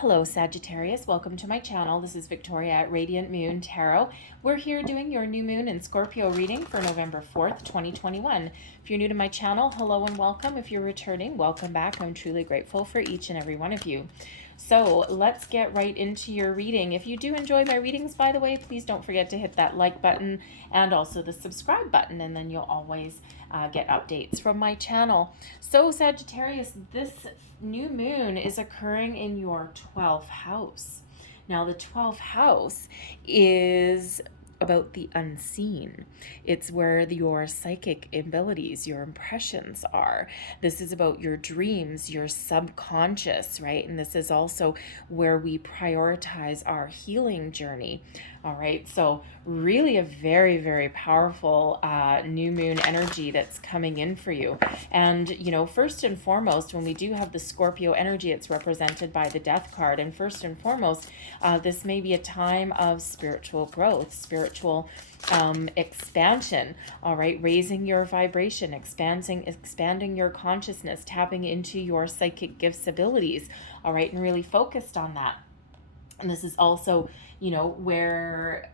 Hello Sagittarius, welcome to my channel. This is Victoria at Radiant Moon Tarot. We're here doing your new moon and Scorpio reading for November 4th, 2021. If you're new to my channel, hello and welcome. If you're returning, welcome back. I'm truly grateful for each and every one of you. So let's get right into your reading. If you do enjoy my readings, by the way, please don't forget to hit that like button and also the subscribe button, and then you'll always get updates from my channel. So Sagittarius, this new moon is occurring in your 12th house. Now the 12th house is about the unseen. It's where your psychic abilities, your impressions are. This is about your dreams, your subconscious, right? And this is also where we prioritize our healing journey. All right, so really a very, very powerful new moon energy that's coming in for you. And, you know, first and foremost, when we do have the Scorpio energy, it's represented by the Death card. And first and foremost, this may be a time of spiritual growth, spiritual expansion, all right, raising your vibration, expanding your consciousness, tapping into your psychic gifts, abilities, all right, and really focused on that. And this is also, you know, where,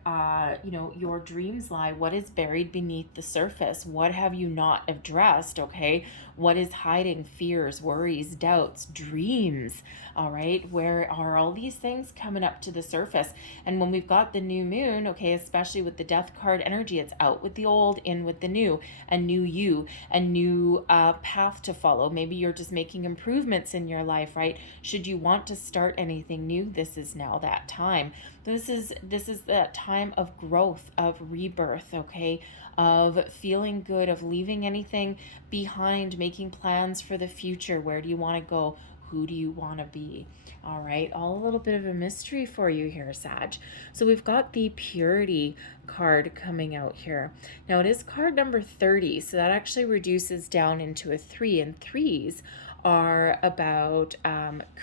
you know, your dreams lie. What is buried beneath the surface? What have you not addressed? Okay. What is hiding? Fears, worries, doubts, dreams. All right. Where are all these things coming up to the surface? And when we've got the new moon, okay, especially with the Death card energy, it's out with the old, in with the new, a new you, a new path to follow. Maybe you're just making improvements in your life, right? Should you want to start anything new, this is now that time. This is that time of growth, of rebirth, okay, of feeling good, of leaving anything behind, making plans for the future. Where do you want to go? Who do you want to be? All right, all a little bit of a mystery for you here, Sag. So we've got the Purity card coming out here. Now it is card number 30, so that actually reduces down into a 3, and 3s are about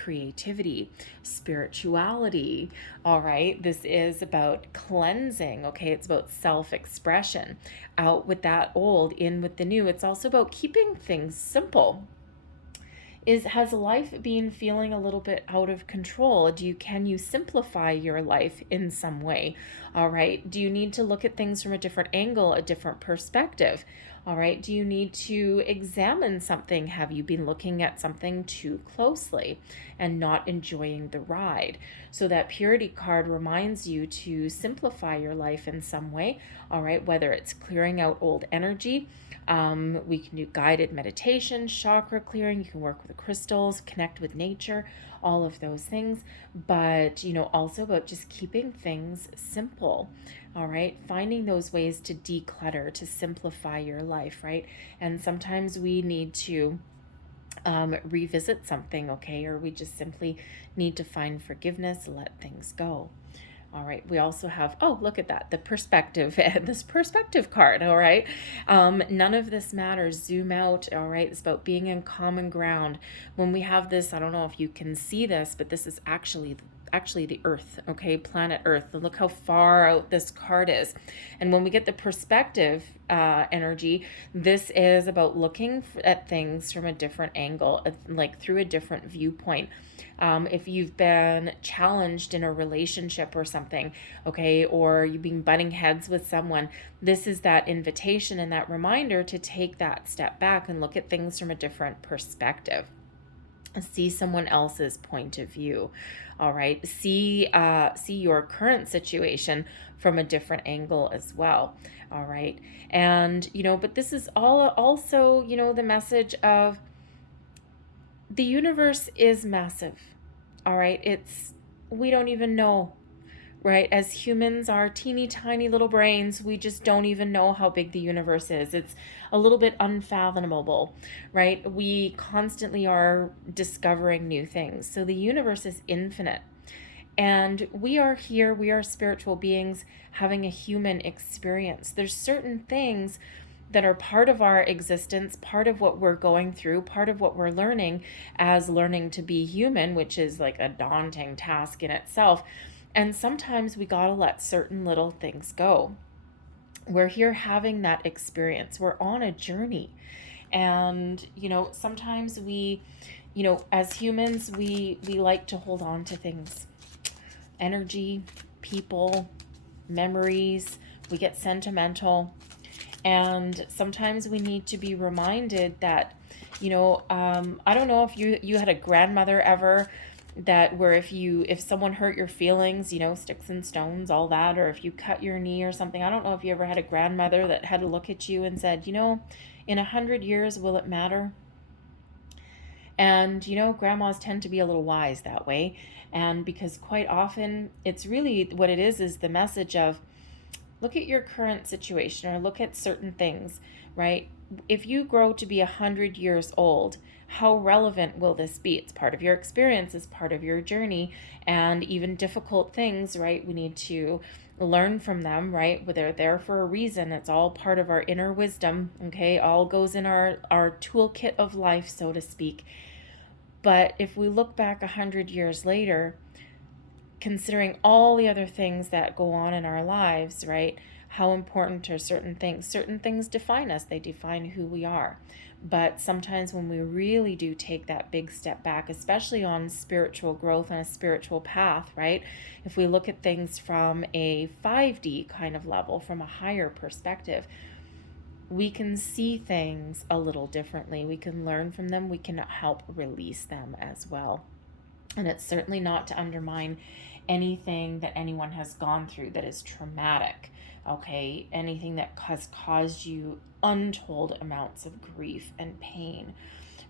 creativity, spirituality. All right, this is about cleansing. Okay, it's about self-expression. Out with that old, in with the new. It's also about keeping things simple. Has life been feeling a little bit out of control? Can you simplify your life in some way? All right, do you need to look at things from a different angle, a different perspective? All right, do you need to examine something? Have you been looking at something too closely and not enjoying the ride? So that Purity card reminds you to simplify your life in some way. All right, whether it's clearing out old energy, we can do guided meditation, chakra clearing. You can work with the crystals, connect with nature, all of those things. But, you know, also about just keeping things simple. All right, finding those ways to declutter, to simplify your life, right? And sometimes we need to revisit something, okay? Or we just simply need to find forgiveness, let things go. All right, we also have, oh, look at that, the perspective, this perspective card, all right? None of this matters, zoom out, all right? It's about being in common ground. When we have this, I don't know if you can see this, but this is actually the Earth, okay, planet Earth. Look how far out this card is. And when we get the perspective energy, this is about looking at things from a different angle, like through a different viewpoint. If you've been challenged in a relationship or something, okay, or you've been butting heads with someone, this is that invitation and that reminder to take that step back and look at things from a different perspective. See someone else's point of view. All right, see your current situation from a different angle as well. All right, and you know, but this is all also, you know, the message of the universe is massive. All right, we don't even know, right? As humans, our teeny tiny little brains, we just don't even know how big the universe is. It's a little bit unfathomable, right? We constantly are discovering new things. So the universe is infinite. And we are here, we are spiritual beings having a human experience. There's certain things that are part of our existence, part of what we're going through, part of what we're learning as learning to be human, which is like a daunting task in itself. And sometimes we gotta let certain little things go. We're here having that experience. We're on a journey. And, you know, sometimes we as humans, we like to hold on to things, energy, people, memories. We get sentimental, and sometimes we need to be reminded that, I don't know if you had a grandmother ever, that where if someone hurt your feelings, sticks and stones, all that, or if you cut your knee or something. I don't know if you ever had a grandmother that had to look at you and said, in 100 years, will it matter? And, grandmas tend to be a little wise that way. And because quite often it's really what it is the message of, look at your current situation or look at certain things, right? If you grow to be 100 years old, how relevant will this be? It's part of your experience, it's part of your journey, and even difficult things, right? We need to learn from them, right? They're there for a reason. It's all part of our inner wisdom, okay? All goes in our toolkit of life, so to speak. But if we look back 100 years later, considering all the other things that go on in our lives, right? How important are certain things? Certain things define us. They define who we are. But sometimes when we really do take that big step back, especially on spiritual growth and a spiritual path, right? If we look at things from a 5D kind of level, from a higher perspective, we can see things a little differently. We can learn from them. We can help release them as well. And it's certainly not to undermine anything that anyone has gone through that is traumatic, okay? Anything that has caused you untold amounts of grief and pain.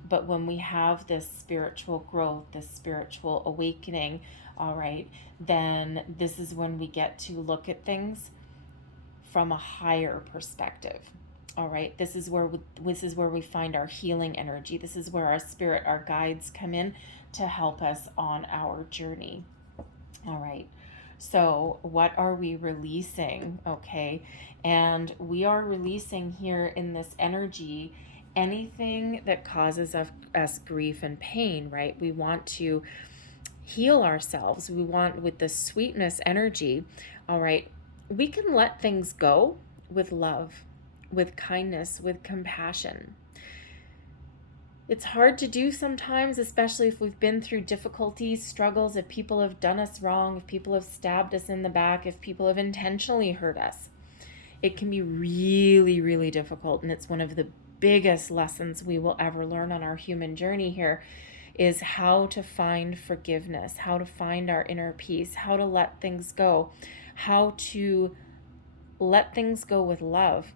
But when we have this spiritual growth, this spiritual awakening, all right, then this is when we get to look at things from a higher perspective. All right, this is where we find our healing energy. This is where our spirit, our guides come in to help us on our journey. All right, so what are we releasing? Okay, and we are releasing here in this energy anything that causes us grief and pain, right? We want to heal ourselves. We want, with the sweetness energy, all right, we can let things go with love, with kindness, with compassion. It's hard to do sometimes, especially if we've been through difficulties, struggles, if people have done us wrong, if people have stabbed us in the back, if people have intentionally hurt us. It can be really, really difficult, and it's one of the biggest lessons we will ever learn on our human journey here, is how to find forgiveness, how to find our inner peace, how to let things go, how to let things go with love,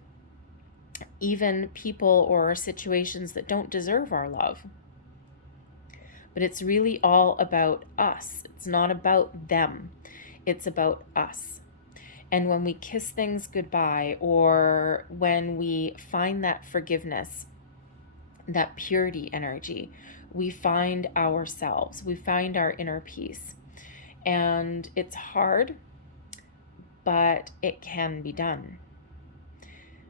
even people or situations that don't deserve our love. But it's really all about us. It's not about them. It's about us. And when we kiss things goodbye, or when we find that forgiveness, that purity energy, we find ourselves, we find our inner peace. And it's hard, but it can be done.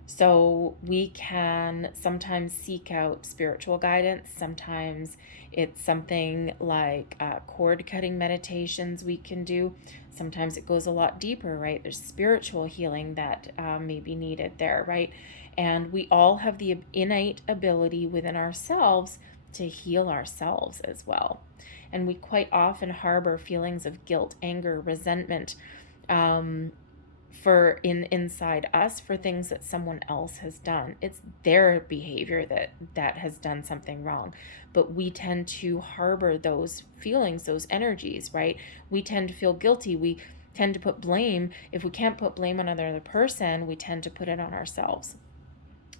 So we can sometimes seek out spiritual guidance. Sometimes it's something like cord cutting meditations we can do. Sometimes it goes a lot deeper, right? There's spiritual healing that may be needed there, right? And we all have the innate ability within ourselves to heal ourselves as well. And we quite often harbor feelings of guilt, anger, resentment, inside us for things that someone else has done. It's their behavior that has done something wrong. But we tend to harbor those feelings, those energies, right? We tend to feel guilty. We tend to put blame. If we can't put blame on another person, we tend to put it on ourselves.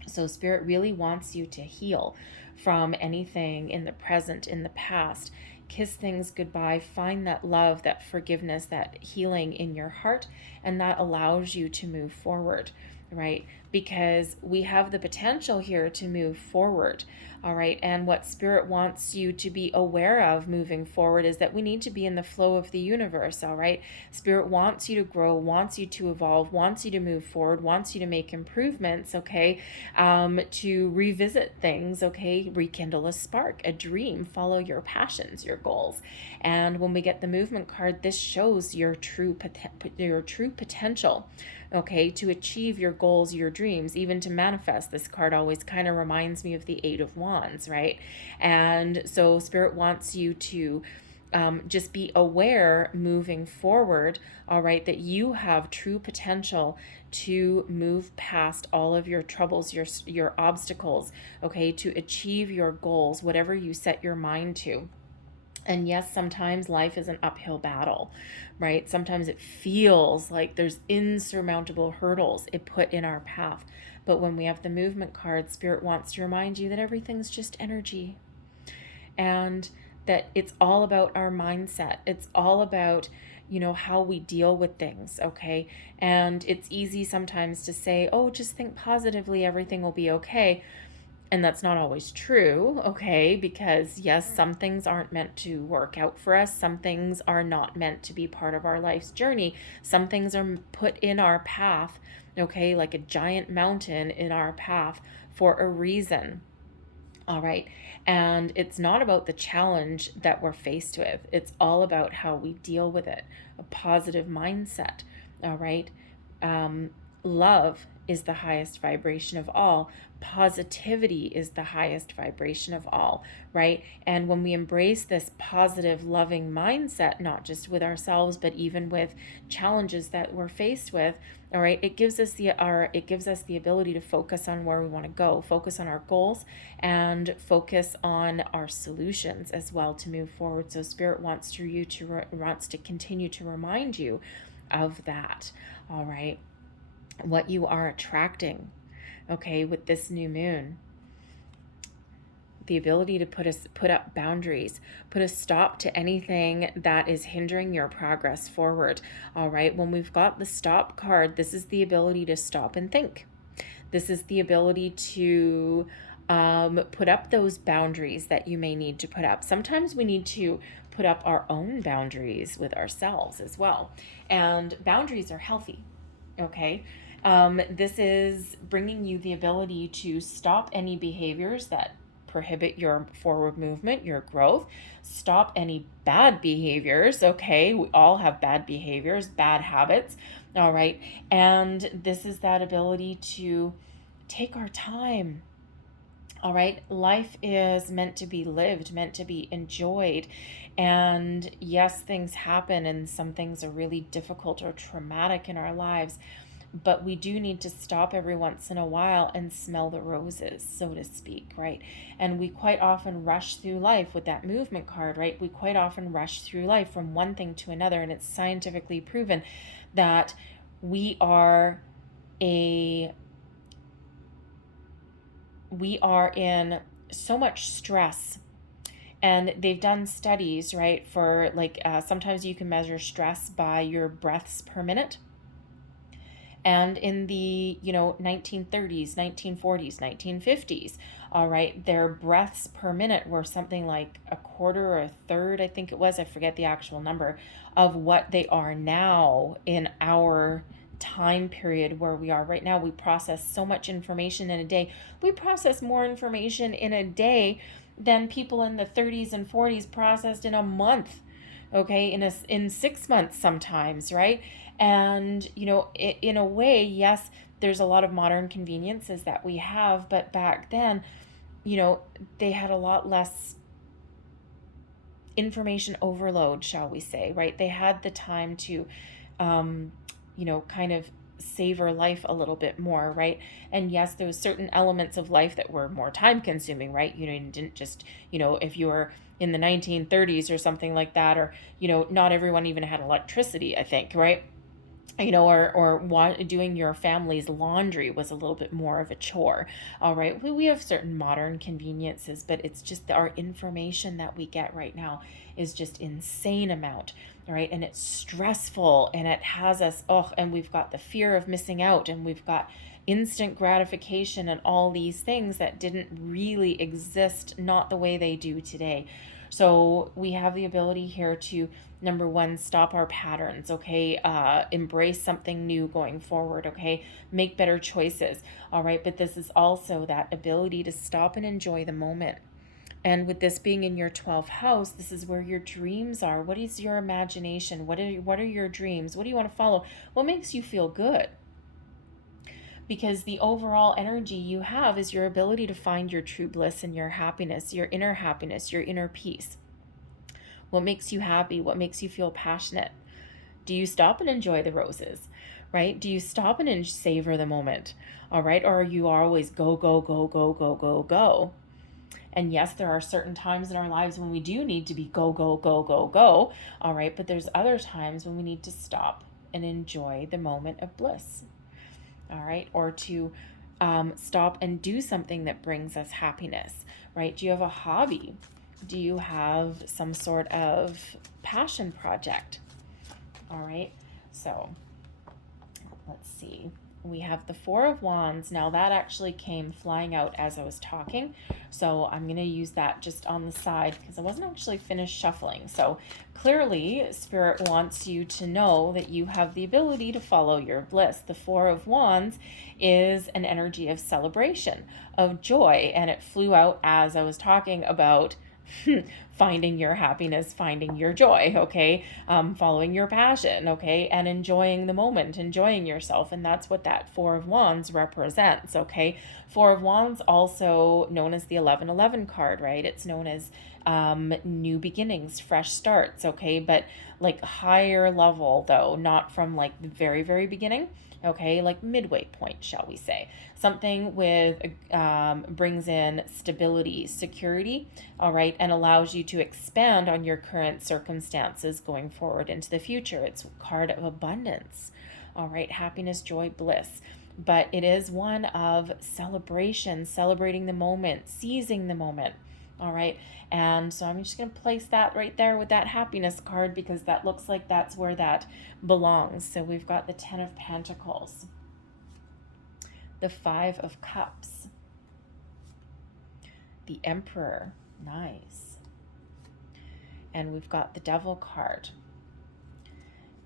So Spirit really wants you to heal from anything in the present, in the past. Kiss things goodbye, find that love, that forgiveness, that healing in your heart, and that allows you to move forward, right? Because we have the potential here to move forward, all right? And what Spirit wants you to be aware of moving forward is that we need to be in the flow of the universe, all right? Spirit wants you to grow, wants you to evolve, wants you to move forward, wants you to make improvements, okay? To revisit things, okay? Rekindle a spark, a dream, follow your passions, your goals. And when we get the movement card, this shows your true potential, okay, to achieve your goals, your dreams, even to manifest. This card always kind of reminds me of the Eight of Wands, right? And so Spirit wants you to just be aware moving forward, all right, that you have true potential to move past all of your troubles, your obstacles, okay, to achieve your goals, whatever you set your mind to. And yes, sometimes life is an uphill battle, right? Sometimes it feels like there's insurmountable hurdles it put in our path. But when we have the movement card, Spirit wants to remind you that everything's just energy. And that it's all about our mindset. It's all about, how we deal with things, okay? And it's easy sometimes to say, oh, just think positively, everything will be okay. And that's not always true, okay? Because yes, some things aren't meant to work out for us. Some things are not meant to be part of our life's journey. Some things are put in our path, okay? Like a giant mountain in our path for a reason. All right. And it's not about the challenge that we're faced with. It's all about how we deal with it. A positive mindset. All right. Love is the highest vibration of all. Positivity is the highest vibration of all, right? And when we embrace this positive, loving mindset, not just with ourselves, but even with challenges that we're faced with, all right, it gives us the ability to focus on where we want to go, focus on our goals, and focus on our solutions as well to move forward. So Spirit wants to continue to remind you of that, all right? What you are attracting, okay, with this new moon. The ability to put up boundaries, put a stop to anything that is hindering your progress forward. All right, when we've got the stop card, this is the ability to stop and think. This is the ability to put up those boundaries that you may need to put up. Sometimes we need to put up our own boundaries with ourselves as well. And boundaries are healthy, okay? This is bringing you the ability to stop any behaviors that prohibit your forward movement, your growth. Stop any bad behaviors, okay? We all have bad behaviors, bad habits, all right? And this is that ability to take our time, all right? Life is meant to be lived, meant to be enjoyed. And yes, things happen and some things are really difficult or traumatic in our lives. But we do need to stop every once in a while and smell the roses, so to speak, right? And we quite often rush through life with that movement card, right? We quite often rush through life from one thing to another, and it's scientifically proven that we are in so much stress. And they've done studies, right, for sometimes you can measure stress by your breaths per minute. And in the 1930s, 1940s, 1950s, all right, their breaths per minute were something like a quarter or a third, I think it was, I forget the actual number, of what they are now in our time period where we are right now. We process so much information in a day. We process more information in a day than people in the 30s and 40s processed in a month, okay, in 6 months sometimes, right? And, in a way, yes, there's a lot of modern conveniences that we have, but back then, they had a lot less information overload, shall we say, right? They had the time to, kind of savor life a little bit more, right? And yes, there was certain elements of life that were more time consuming, right? You didn't just, if you were in the 1930s or something like that, or, not everyone even had electricity, I think, right? Or doing your family's laundry was a little bit more of a chore. All right. We have certain modern conveniences, but it's just our information that we get right now is just insane amount. All right. And it's stressful and it has us, and we've got the fear of missing out and we've got instant gratification and all these things that didn't really exist, not the way they do today. So we have the ability here to, number one, stop our patterns, okay? Embrace something new going forward, okay? Make better choices, all right? But this is also that ability to stop and enjoy the moment. And with this being in your 12th house, this is where your dreams are. What is your imagination? What are your dreams? What do you want to follow? What makes you feel good? because the overall energy you have is your ability to find your true bliss and your happiness, your inner peace. What makes you happy? What makes you feel passionate? Do you stop and enjoy the roses, right? Do you stop and savor the moment, all right? Or are you always go, go, go, go, go, go, go? And yes, there are certain times in our lives when we do need to be go, go, go, go, go, all right? But there's other times when we need to stop and enjoy the moment of bliss, all right? Or to stop and do something that brings us happiness, right? Do you have a hobby? Do you have some sort of passion project? All right, so let's see. We have the Four of Wands. Now that actually came flying out as I was talking, so I'm going to use that just on the side because I wasn't actually finished shuffling. So clearly Spirit wants you to know that you have the ability to follow your bliss. The Four of Wands is an energy of celebration, of joy, and it flew out as I was talking about finding your happiness, finding your joy, okay? Following your passion, okay? And enjoying the moment, enjoying yourself. And that's what that Four of Wands represents, okay? Four of Wands, also known as the 1111 card, right? It's known as new beginnings, fresh starts, okay? But like higher level though, not from like the very, very beginning, okay? Like midway point, shall we say. Something with brings in stability, security, all right, and allows you to expand on your current circumstances going forward into the future. It's a card of abundance, all right, happiness, joy, bliss. But it is one of celebration, celebrating the moment, seizing the moment, all right. And so I'm just going to place that right there with that happiness card because that looks like that's where that belongs. So we've got the Ten of Pentacles, the Five of Cups, the Emperor, nice. And we've got the Devil card.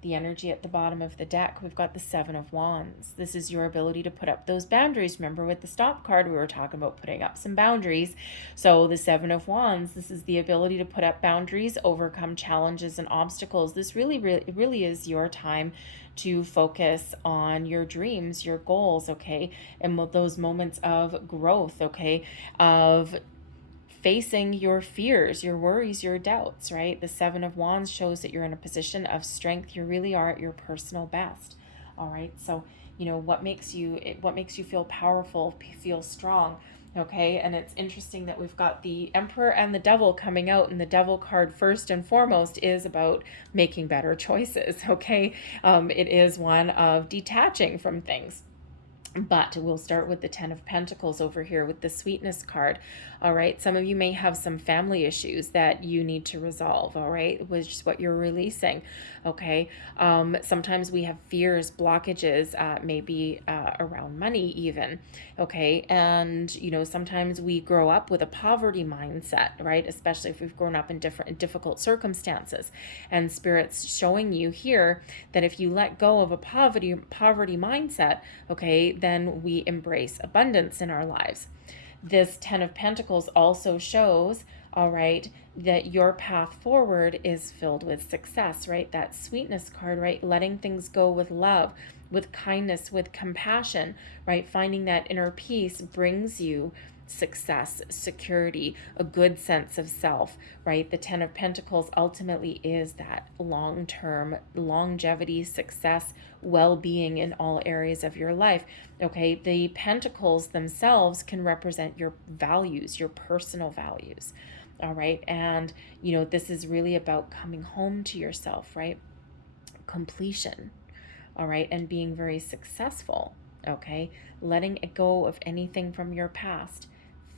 The energy at the bottom of the deck, we've got the Seven of Wands. This is your ability to put up those boundaries. Remember with the Stop card, we were talking about putting up some boundaries. So the Seven of Wands, this is the ability to put up boundaries, overcome challenges and obstacles. This really is your time to focus on your dreams, your goals, okay? And those moments of growth, okay? Of facing your fears, your worries, your doubts, right? The Seven of Wands shows that you're in a position of strength. You really are at your personal best. All right. So, you know, what makes you feel powerful, feel strong. Okay. And it's interesting that we've got the Emperor and the Devil coming out, and the Devil card first and foremost is about making better choices. Okay. It is one of detaching from things. But we'll start with the Ten of Pentacles over here with the Sweetness card. All right. Some of you may have some family issues that you need to resolve. All right. Which is what you're releasing. Okay. Sometimes we have fears, blockages, maybe around money even. Okay. And, you know, sometimes we grow up with a poverty mindset, right? Especially if we've grown up in difficult circumstances. And Spirit's showing you here that if you let go of a poverty mindset, okay, then we embrace abundance in our lives. This Ten of Pentacles also shows, all right, that your path forward is filled with success, right? That Sweetness card, right? Letting things go with love, with kindness, with compassion, right? Finding that inner peace brings you success, security, a good sense of self, right? The Ten of Pentacles ultimately is that long-term longevity, success, well-being in all areas of your life. Okay, the pentacles themselves can represent your values, your personal values. All right, and you know, this is really about coming home to yourself, right? Completion. All right, and being very successful. Okay, letting it go of anything from your past,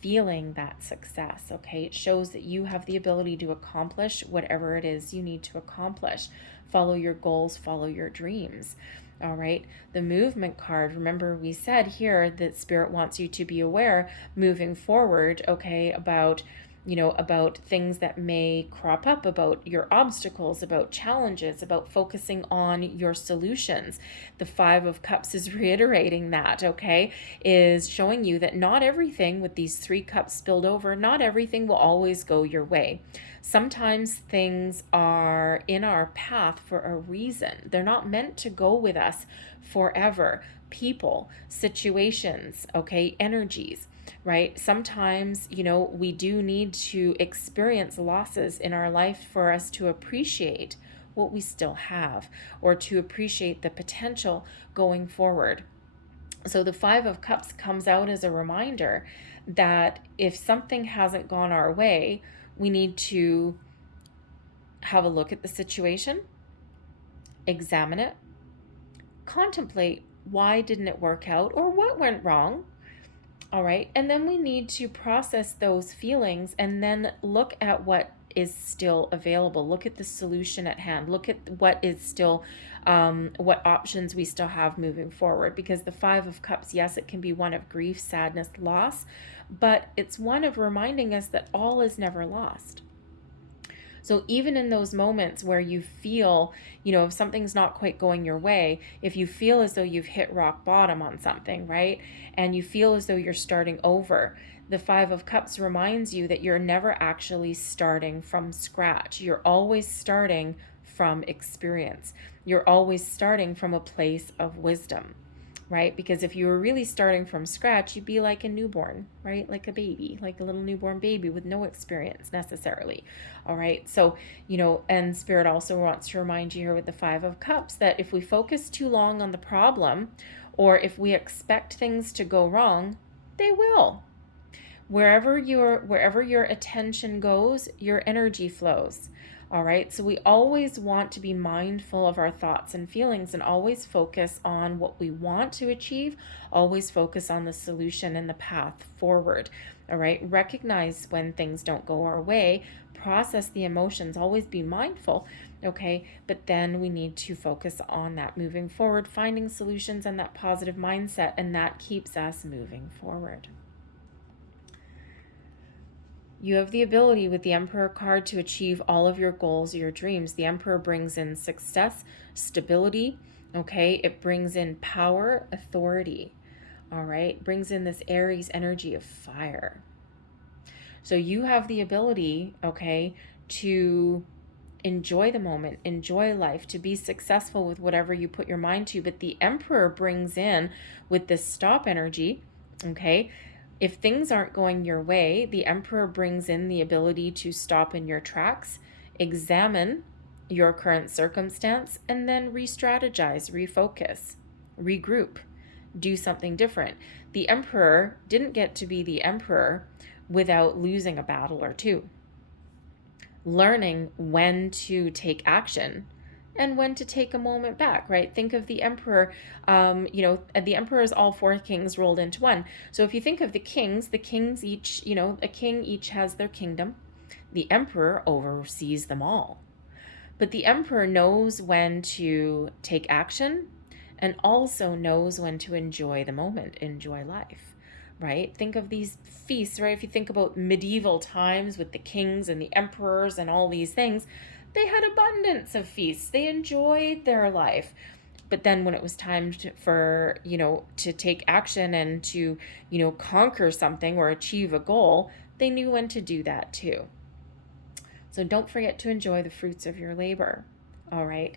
feeling that success. Okay, it shows that you have the ability to accomplish whatever it is you need to accomplish. Follow your goals, follow your dreams. All right, the Movement card, remember we said here that Spirit wants you to be aware moving forward, okay, about about things that may crop up, about your obstacles, about challenges, about focusing on your solutions. The Five of Cups is reiterating that, okay, is showing you that not everything with these 3 cups spilled over, not everything will always go your way. Sometimes things are in our path for a reason. They're not meant to go with us forever. People, situations, okay, energies, right? Sometimes, we do need to experience losses in our life for us to appreciate what we still have, or to appreciate the potential going forward. So the Five of Cups comes out as a reminder that if something hasn't gone our way, we need to have a look at the situation, examine it, contemplate why didn't it work out or what went wrong. All right. And then we need to process those feelings and then look at what is still available. Look at the solution at hand. Look at what is still, what options we still have moving forward. Because the Five of Cups, yes, it can be one of grief, sadness, loss, but it's one of reminding us that all is never lost. So even in those moments where you feel, if something's not quite going your way, if you feel as though you've hit rock bottom on something, right? And you feel as though you're starting over, the Five of Cups reminds you that you're never actually starting from scratch. You're always starting from experience. You're always starting from a place of wisdom, right? Because if you were really starting from scratch, you'd be like a newborn, right? Like a baby, like a little newborn baby with no experience necessarily. All right. So, and Spirit also wants to remind you here with the Five of Cups that if we focus too long on the problem, or if we expect things to go wrong, they will. Wherever your attention goes, your energy flows. All right. So we always want to be mindful of our thoughts and feelings and always focus on what we want to achieve, always focus on the solution and the path forward. All right. Recognize when things don't go our way, process the emotions, always be mindful. Okay. But then we need to focus on that moving forward, finding solutions and that positive mindset, and that keeps us moving forward. You have the ability with the Emperor card to achieve all of your goals, your dreams. The Emperor brings in success, stability, okay? It brings in power, authority, all right? Brings in this Aries energy of fire. So you have the ability, okay, to enjoy the moment, enjoy life, to be successful with whatever you put your mind to. But the Emperor brings in, with this stop energy, okay, if things aren't going your way, the Emperor brings in the ability to stop in your tracks, examine your current circumstance, and then re-strategize, refocus, regroup, do something different. The Emperor didn't get to be the Emperor without losing a battle or two. Learning when to take action and when to take a moment back, right? Think of the Emperor, the Emperor is all 4 kings rolled into one. So if you think of the kings each, a king each has their kingdom. The Emperor oversees them all. But the Emperor knows when to take action and also knows when to enjoy the moment, enjoy life, right? Think of these feasts, right? If you think about medieval times with the kings and the emperors and all these things, they had abundance of feasts. They enjoyed their life. But then when it was time to take action and to, conquer something or achieve a goal, they knew when to do that too. So don't forget to enjoy the fruits of your labor. All right.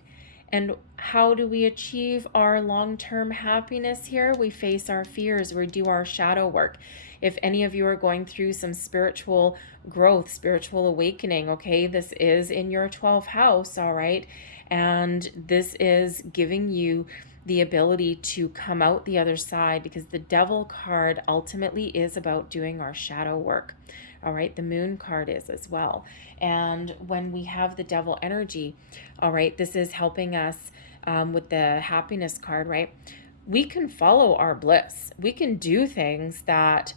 And how do we achieve our long-term happiness here? We face our fears. We do our shadow work. If any of you are going through some spiritual growth, spiritual awakening, okay, this is in your 12th house, all right? And this is giving you the ability to come out the other side, because the Devil card ultimately is about doing our shadow work. All right, the Moon card is as well. And when we have the Devil energy, all right, this is helping us with the Happiness card, right? We can follow our bliss. We can do things that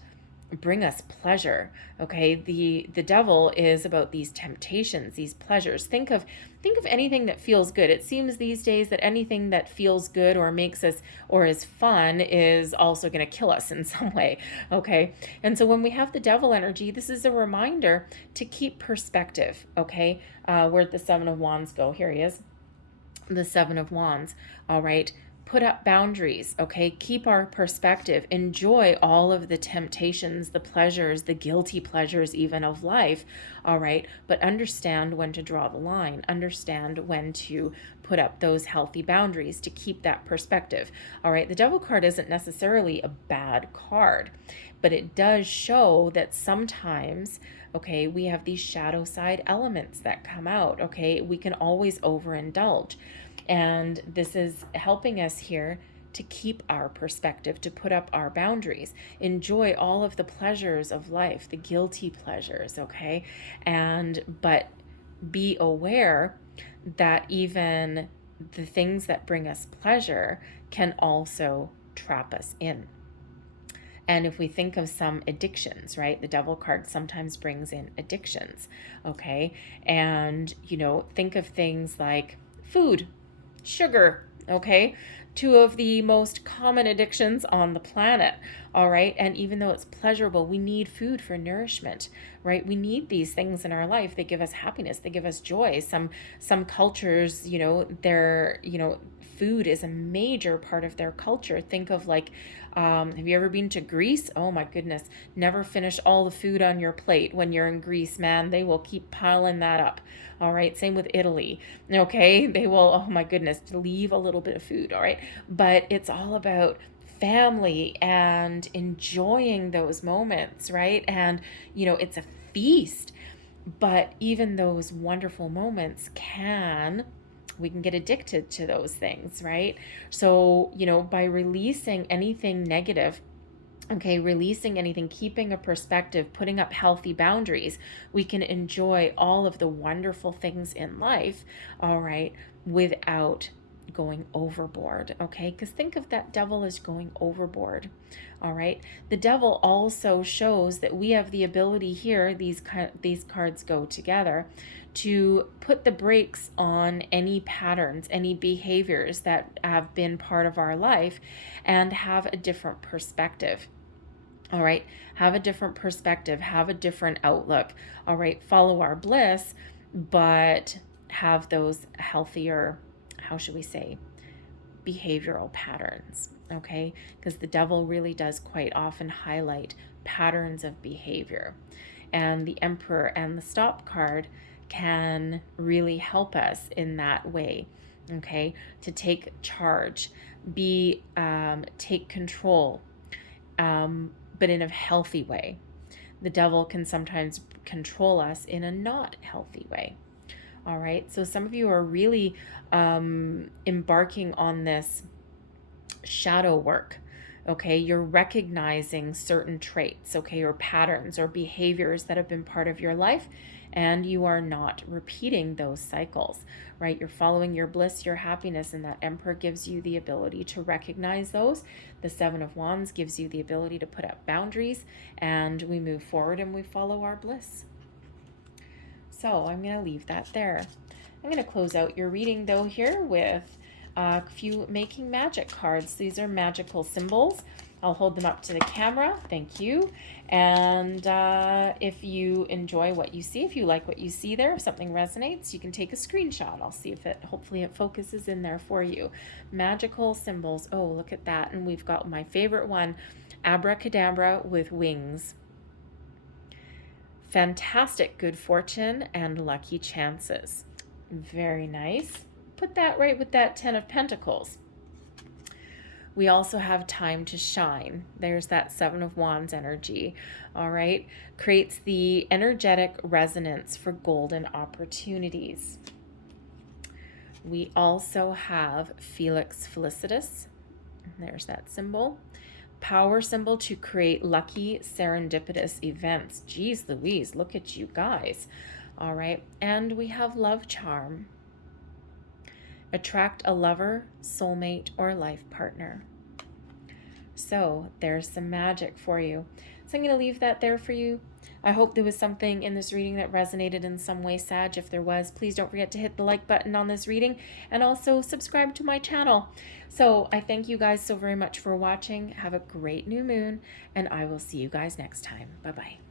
bring us pleasure. Okay, the Devil is about these temptations, these pleasures. Think of think of anything that feels good. It seems these days that anything that feels good or makes us or is fun is also going to kill us in some way. Okay. And so when we have the devil energy, this is a reminder to keep perspective. Okay. Where'd the Seven of Wands go? Here he is. The Seven of Wands. All right. Put up boundaries, okay? Keep our perspective. Enjoy all of the temptations, the pleasures, the guilty pleasures even of life, all right? But understand when to draw the line. Understand when to put up those healthy boundaries to keep that perspective, all right? The Devil card isn't necessarily a bad card, but it does show that sometimes, okay, we have these shadow side elements that come out, okay? We can always overindulge. And this is helping us here to keep our perspective, to put up our boundaries, enjoy all of the pleasures of life, the guilty pleasures, okay? But be aware that even the things that bring us pleasure can also trap us in. And if we think of some addictions, right? The Devil card sometimes brings in addictions, okay? And, think of things like food, sugar, okay? Two of the most common addictions on the planet, all right? And even though it's pleasurable, we need food for nourishment, right? We need these things in our life. They give us happiness. They give us joy. Some cultures, food is a major part of their culture. Think of have you ever been to Greece? Oh my goodness. Never finish all the food on your plate when you're in Greece, man. They will keep piling that up. All right. Same with Italy. Okay. They will, oh my goodness, leave a little bit of food. All right. But it's all about family and enjoying those moments, right? And, it's a feast. But even those wonderful moments we can get addicted to those things, right? So, by releasing anything negative, okay, releasing anything, keeping a perspective, putting up healthy boundaries, we can enjoy all of the wonderful things in life, all right, without going overboard, okay? Because think of that devil as going overboard, all right? The devil also shows that we have the ability here, these cards go together, to put the brakes on any patterns, any behaviors that have been part of our life and have a different perspective. All right, have a different perspective, have a different outlook. All right, follow our bliss, but have those healthier, how should we say, behavioral patterns, okay? Because the devil really does quite often highlight patterns of behavior. And the Emperor and the Stop card can really help us in that way, okay? To take charge, take control, but in a healthy way. The devil can sometimes control us in a not healthy way. All right, so some of you are really embarking on this shadow work, okay? You're recognizing certain traits, okay, or patterns or behaviors that have been part of your life, and you are not repeating those cycles, right? You're following your bliss, your happiness, and that Emperor gives you the ability to recognize those. The Seven of Wands gives you the ability to put up boundaries, and we move forward and we follow our bliss. So I'm going to leave that there. I'm going to close out your reading, though, here with a few Making Magic cards. These are magical symbols. I'll hold them up to the camera. Thank you. And if you enjoy what you see, if you like what you see there, if something resonates, you can take a screenshot. I'll see if hopefully it focuses in there for you. Magical symbols. Oh, look at that. And we've got my favorite one, abracadabra with wings. Fantastic good fortune and lucky chances. Very nice. Put that right with that 10 of Pentacles. We also have time to shine. There's that Seven of Wands energy, all right? Creates the energetic resonance for golden opportunities. We also have Felix Felicitas. There's that symbol. Power symbol to create lucky serendipitous events. Geez Louise, look at you guys. All right, and we have love charm. Attract a lover, soulmate, or life partner. So there's some magic for you. So I'm going to leave that there for you. I hope there was something in this reading that resonated in some way, Sag. If there was, please don't forget to hit the like button on this reading and also subscribe to my channel. So I thank you guys so very much for watching. Have a great new moon, and I will see you guys next time. Bye-bye.